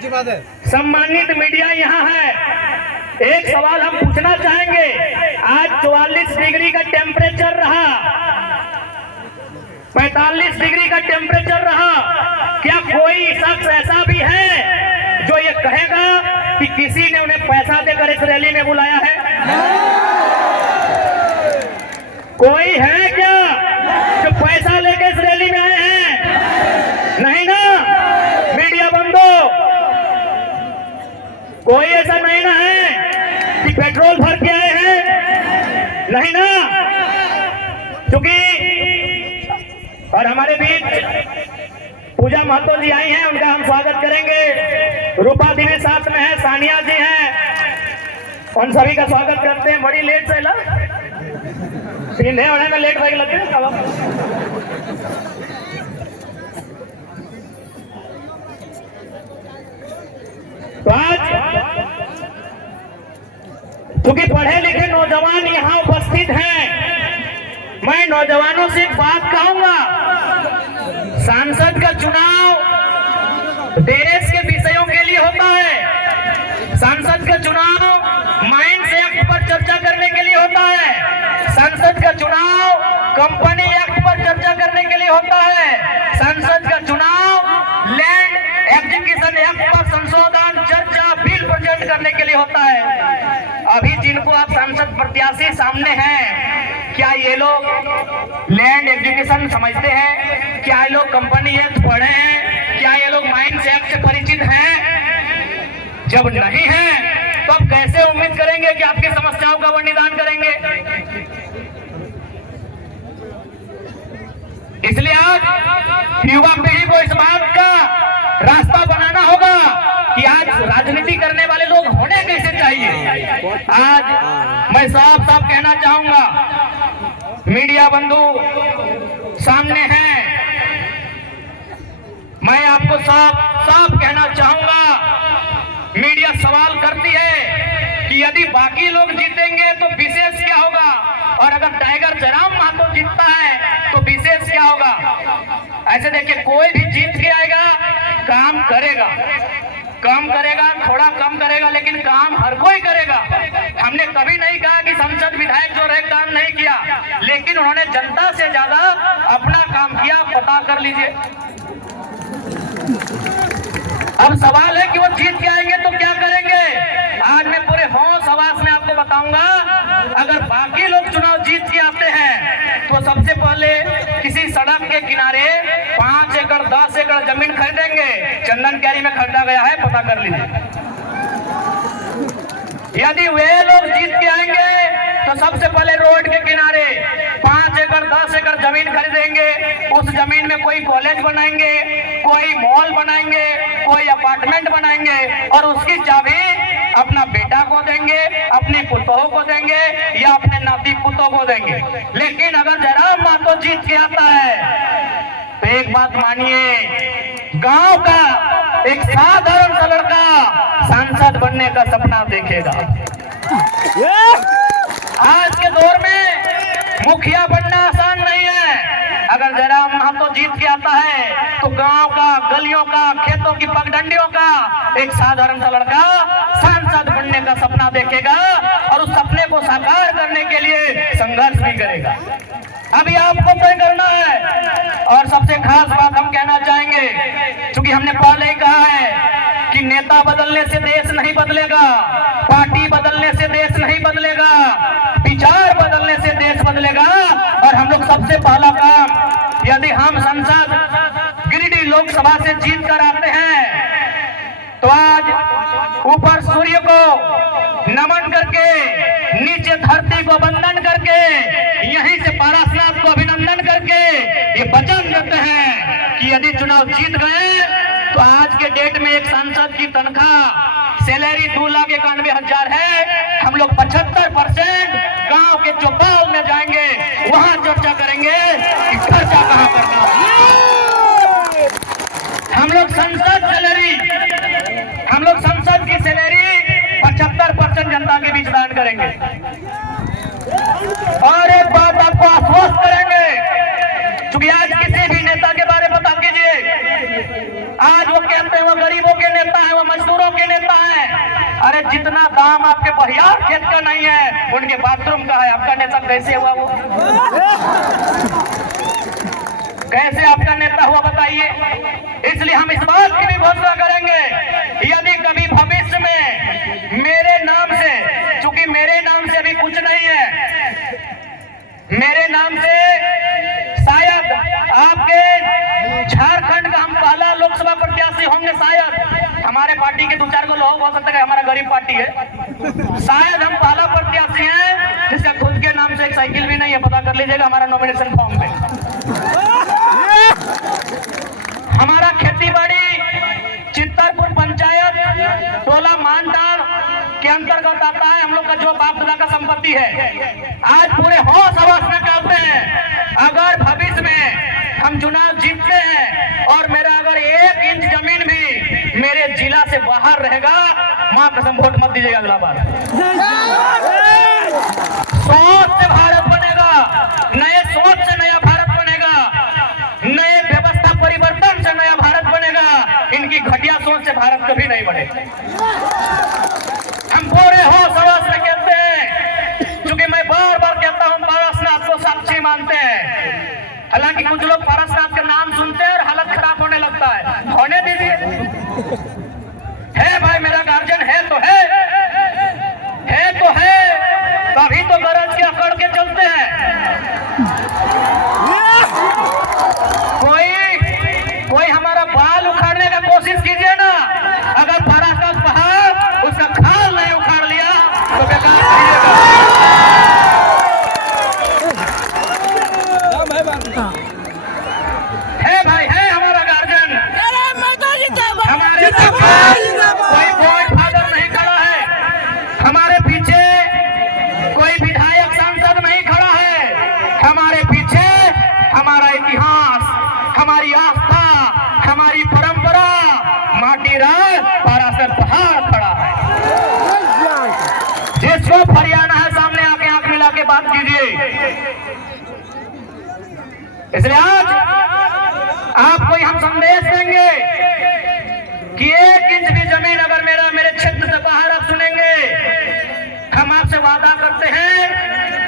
सम्मानित मीडिया यहाँ है, एक सवाल हम पूछना चाहेंगे। आज 44 डिग्री का टेम्परेचर रहा, 45 डिग्री का टेम्परेचर रहा। क्या कोई शख्स ऐसा भी है जो ये कहेगा कि किसी ने उन्हें पैसा देकर इस रैली में बुलाया है? कोई है क्या जो पैसा लेकर इस रैली में आए हैं? नहीं ना मीडिया बंदो, कोई ऐसा नहीं ना है कि पेट्रोल भर के आए हैं? नहीं ना, क्योंकि और हमारे बीच पूजा महतो जी आई हैं, उनका हम स्वागत करेंगे। रूपा देवी साथ में है, सानिया जी हैं, उन सभी का स्वागत करते हैं। बड़ी लेट से ला सीधे होने में लेट भाई लगते हैं। तो आज क्योंकि पढ़े लिखे नौजवान यहाँ उपस्थित हैं, मैं नौजवानों से एक बात कहूंगा। सांसद का चुनाव देश के विषयों के लिए होता है। सांसद का चुनाव माइंस एक्ट पर चर्चा करने के लिए होता है। सांसद का चुनाव कंपनी एक्ट पर चर्चा करने के लिए होता है। सांसद का चुनाव लैंड एक्विजिशन एक्ट पर संशोधन चर्चा बिल प्रेजेंट करने के लिए होता है। अभी जिनको आप सांसद प्रत्याशी सामने हैं, क्या ये लोग लैंड एजुकेशन समझते हैं? क्या ये लोग कंपनी एक्ट पढ़े हैं? क्या ये लोग माइंस एक्ट से परिचित हैं? जब नहीं है तो आप कैसे उम्मीद करेंगे कि आपकी समस्याओं का वो निदान करेंगे? इसलिए आज युवा पीढ़ी को इस बात का रास्ता बनाना होगा कि आज राजनीति करने वाले लोग होने कैसे चाहिए। आज मैं साफ साफ कहना चाहूंगा, मीडिया बंधु सामने हैं, मैं आपको साफ कहना चाहूंगा। मीडिया सवाल करती है कि यदि बाकी लोग जीतेंगे तो विशेष क्या होगा, और अगर टाइगर जयराम महतो जीतता है तो विशेष क्या होगा? ऐसे देखिए, कोई भी जीत के आएगा, काम करेगा, कम करेगा, थोड़ा कम करेगा, लेकिन काम हर कोई करेगा। हमने कभी नहीं कहा कि संसद विधायक जो रहे काम नहीं किया, लेकिन उन्होंने जनता से ज्यादा अपना काम किया। पता कर लीजिए। अब सवाल है कि वो जीत के आएंगे तो क्या करेंगे। आज मैं पूरे होश हवास में आपको बताऊंगा, अगर बाकी लोग चुनाव जीत के आते हैं तो सबसे पहले किसी सड़क के किनारे 5 एकड़ 10 एकड़ जमीन खरीदेंगे। चंदन कैरी में खरीदा गया है, पता कर लीजिए। यदि वे लोग जीत के आएंगे तो सबसे पहले रोड के किनारे 5 एकड़ 10 एकड़ जमीन खरीदेंगे। उस जमीन में कोई कॉलेज बनाएंगे, कोई मॉल बनाएंगे, कोई अपार्टमेंट बनाएंगे, और उसकी चाबी अपना बेटा को देंगे, अपनी पुतों को देंगे, या अपने नाती पुतों को देंगे। लेकिन अगर जयराम महतो जीत के आता है तो एक बात मानिए, गांव का एक साधारण सा लड़का सांसद बनने का सपना देखेगा। आज के दौर में मुखिया बनना आसान नहीं है। अगर जयराम महतो जीत के आता है तो गांव का, गलियों का, खेतों की पगडंडियों का एक साधारण सा लड़का सांसद बनने का सपना देखेगा, और उस सपने को साकार करने के लिए संघर्ष भी करेगा। अभी आपको तय करना है। और सबसे खास बात हम कहना चाहेंगे, क्योंकि हमने पहले ही कहा है कि नेता बदलने से देश नहीं बदलेगा, पार्टी बदलने से देश नहीं बदलेगा, विचार बदलने से देश बदलेगा। और हम लोग सबसे पहला काम, यदि हम संसद गिरिडीह लोकसभा से जीत कर आते हैं तो आज ऊपर सूर्य को नमन करके, नीचे धरती को वंदन करके, यहीं से पाराशनाथ को अभिनंदन करके ये वचन देते हैं कि यदि चुनाव जीत गए तो आज के डेट में एक सांसद की तनख्वाह सैलरी 2,91,000 है। हम लोग 75% गांव के चौपाल में जाएंगे, वहां चर्चा करेंगे कि खर्चा कहां करना है। हम लोग संसद की सैलरी 75% जनता के बीच दान करेंगे। और एक बात आपको आश्वस्त करेंगे, क्योंकि आज किसी भी नेता के बारे में बता कीजिए, आज वो कहते हैं वो गरीबों के नेता है, वो जितना दाम आपके बहियार खेत का नहीं है उनके बाथरूम का है। आपका नेता कैसे हुआ वो? कैसे आपका नेता हुआ बताइए? इसलिए हम इस बात की भी घोषणा करेंगे, यदि कभी भविष्य में मेरे नाम से, चूंकि मेरे नाम से अभी कुछ नहीं है, मेरे नाम से शायद आपके झारखंड का हम पहला लोकसभा प्रत्याशी होंगे। शायद हमारे पार्टी के 2-4 को लोग हो सकता है, हमारा गरीब पार्टी है, शायद हम पहला प्रत्याशी हैं जिसका खुद के नाम से एक साइकिल भी नहीं है। पता कर लीजिएगा हमारा नॉमिनेशन फॉर्म में। हमारा खेती बाड़ी चित्तरपुर पंचायत टोला मानदार के अंतर्गत आता है। हम लोग का जो बाप दादा का संपत्ति है, आज पूरे होश हवस में कहते हैं, अगर भविष्य में हम चुनाव जीतते हैं और मेरा अगर 1 इंच जमीन भी मेरे जिला से बाहर रहेगा, मां कसम वोट मत दीजिएगा अगला बार। सोच से भारत बनेगा, नए सोच से नया भारत बनेगा, नए व्यवस्था परिवर्तन से नया भारत बनेगा। इनकी घटिया सोच से भारत कभी नहीं बनेगा। हम पूरे होश हवस में कहते हैं, क्योंकि मैं बार बार कहता हूं पारसनाथ को साक्षी मानते हैं। हालांकि कुछ लोग पारसनाथ का नाम सुनते हैं और हालत खराब होने लगता है। होने दीजिए, है भाई मेरा गार्जियन है तो है तो है, तभी तो गरज के अकड़ के चलते हैं। कोई हमारा बाल उखाड़ने का कोशिश कीजिए ना, अगर पारसनाथ पहाड़ उसका खाल नहीं उखाड़ लिया तो बेकार करिएगा। है भाई, है हमारा गार्जियन, हमारे कोई वोट फादर नहीं खड़ा है, हमारे पीछे कोई विधायक सांसद नहीं खड़ा है, हमारे पीछे हमारा इतिहास, हमारी आस्था, हमारी परंपरा, माटी राज पारासर पहाड़ खड़ा है। जिसको हरियाणा है सामने आके आंख मिला के बात कीजिए। इसलिए आज आपको हम संदेश देंगे कि 1 इंच भी जमीन अगर मेरे क्षेत्र से बाहर आप सुनेंगे, हम आपसे वादा करते हैं,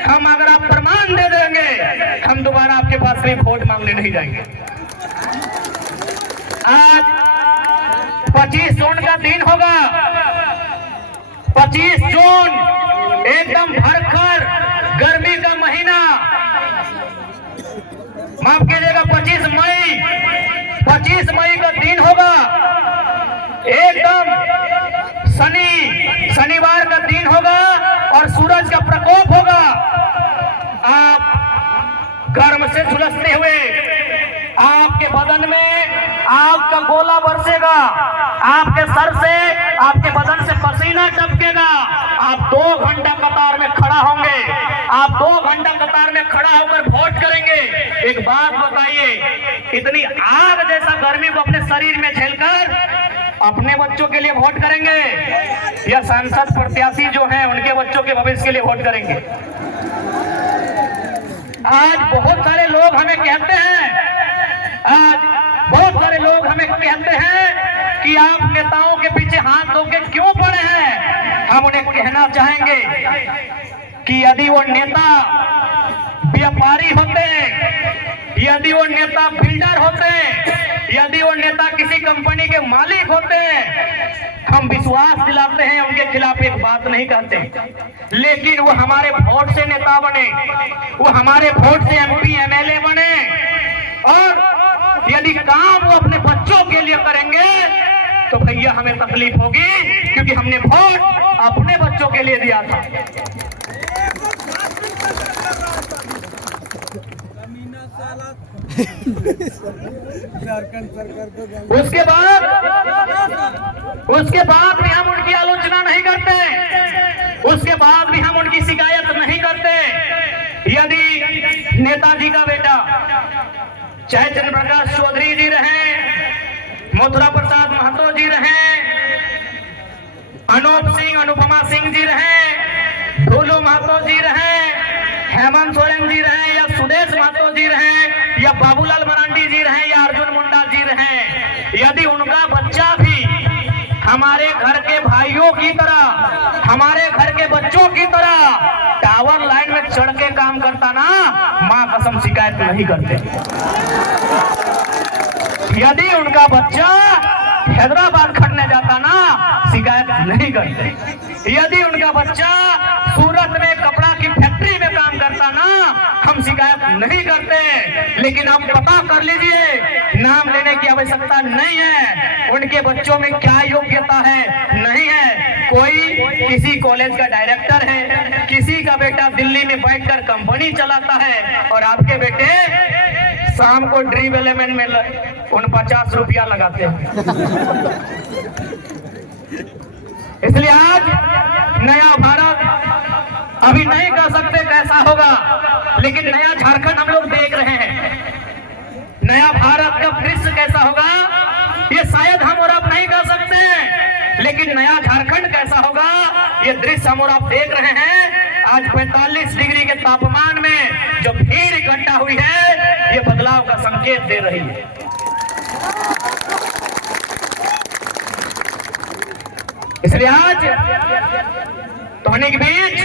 हम अगर आप प्रमाण दे देंगे, हम दोबारा आपके पास कोई वोट मांगने नहीं जाएंगे। आज 25 जून का दिन होगा, 25 जून एकदम भरकर गर्मी का महीना, माफ कीजिएगा 25 मई का दिन होगा, एकदम शनिवार का दिन होगा और सूरज का प्रकोप होगा। आप गर्म से झुलसते हुए, आपके बदन में आग का गोला बरसेगा, आपके सर से, आपके बदन से पसीना टपकेगा। आप 2 घंटा कतार में खड़ा होंगे, आप 2 घंटा कतार में खड़ा होकर वोट करेंगे। एक बात बताइए, इतनी आग जैसा गर्मी को अपने शरीर में झेलकर अपने बच्चों के लिए वोट करेंगे या सांसद प्रत्याशी जो हैं उनके बच्चों के भविष्य के लिए वोट करेंगे? आज बहुत सारे लोग हमें कहते हैं कि आप नेताओं के पीछे हाथ धो के क्यों पड़े हैं। हम उन्हें कहना चाहेंगे कि यदि वो नेता व्यापारी होते, यदि वो नेता बिल्डर होते, यदि वो नेता किसी कंपनी के मालिक होते, हम विश्वास दिलाते हैं, उनके खिलाफ एक बात नहीं कहते, लेकिन वो हमारे वोट से नेता बने, वो हमारे वोट से MP MLA बने, और यदि काम वो अपने बच्चों के लिए करेंगे तो भैया हमें तकलीफ होगी, क्योंकि हमने वोट अपने बच्चों के लिए दिया था। उसके बाद भी हम उनकी आलोचना नहीं करते, उसके बाद भी हम उनकी शिकायत नहीं करते। यदि नेताजी का बेटा चाहे चंद्र प्रकाश चौधरी जी रहे, मथुरा प्रसाद महतो जी रहे, अनुपमा सिंह जी रहे, ढोलू महतो जी रहे, हेमंत सोरेन जी रहे, या सुदेश महतो जी रहे, या बाबूलाल मरांडी जी रहे, या अर्जुन मुंडा जी रहे, यदि उनका बच्चा भी हम हमारे घर के भाइयों की तरह, हमारे घर के बच्चों की तरह टावर लाइन में चढ़ के काम करता ना, मां कसम शिकायत नहीं करते। यदि उनका बच्चा हैदराबाद खटने जाता ना, शिकायत नहीं करते। यदि उनका बच्चा सूरत में कपड़ा की फैक्ट्री में काम करता ना, हम शिकायत नहीं करते। लेकिन आप पता कर लीजिए, नाम लेने की आवश्यकता नहीं है, उनके बच्चों में क्या योग्यता है नहीं है। कोई किसी कॉलेज का डायरेक्टर है, किसी का बेटा दिल्ली में बैठकर कंपनी चलाता है, और आपके बेटे शाम को ड्रीम एलिमेंट में 49 रुपया लगाते हैं। इसलिए आज नया भारत अभी नहीं कह सकते कैसा होगा, लेकिन नया झारखंड हम लोग देख रहे हैं। नया भारत का दृश्य कैसा होगा ये शायद हम और आप नहीं कह सकते, लेकिन नया झारखंड कैसा होगा ये दृश्य हम और आप देख रहे हैं। आज 45 डिग्री के तापमान में जो भीड़ इकट्ठा हुई है, ये बदलाव का संकेत दे रही है। इसलिए आज तोहनी के बीच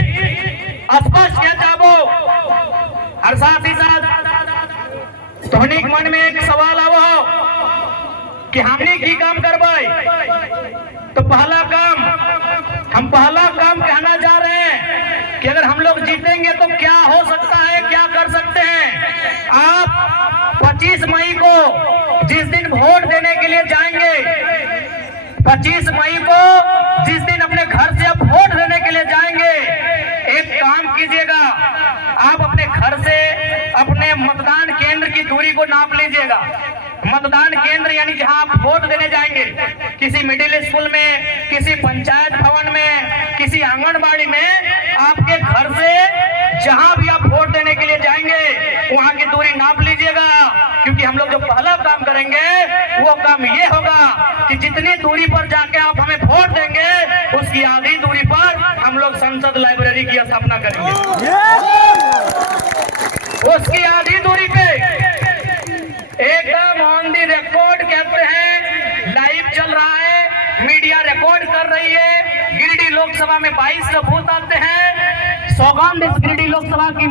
स्पष्ट क्या चाहबो, हर साथ ही साथ तोहनी के मन में एक सवाल आवो कि हमने की काम करवाई, तो पहला काम कहना जा रहे हैं कि अगर हम लोग जीतेंगे तो क्या हो सकता है, क्या कर सकते हैं। आप 25 मई को जिस दिन वोट देने के लिए जाएंगे, 25 मई को जिस दिन अपने घर से आप वोट देने के लिए जाएंगे, एक काम कीजिएगा, आप अपने घर से अपने मतदान केंद्र की दूरी को नाप लीजिएगा। मतदान केंद्र यानी जहां आप वोट देने जाएंगे, किसी मिडिल स्कूल में, किसी पंचायत भवन में, किसी आंगनबाड़ी में, आपके घर से जहां भी आप वोट देने के लिए जाएंगे वहां की दूरी नाप लीजिएगा। क्योंकि हम लोग जो पहला काम करेंगे वो काम ये होगा कि जितनी दूरी पर जाके आप हमें वोट देंगे, उसकी आधी दूरी पर हम लोग संसद लाइब्रेरी की स्थापना करेंगे। उसकी आधी दूरी पे एकदम ऑन दी रिकॉर्ड, कहते हैं लाइव चल रहा है, मीडिया रिकॉर्ड कर रही है। गिरिडीह लोकसभा में 22 बूथ आते हैं। सौगंध इस गिरिडीह लोकसभा की